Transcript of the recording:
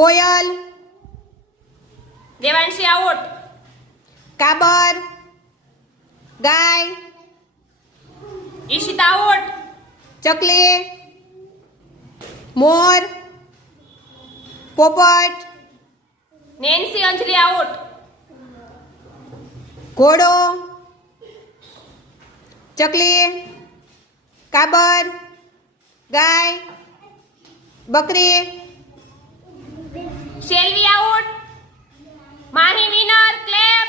કોયલ, Devanshi out. કાબર, ગાય, Ishita out. ચકલી, મોર, પોપટ, નેન્સી અંજલિ આઉટ. ઘોડો, ચકલી, કાબર, ગાય, બકરી, Shalby out. Mahi winner. Clap.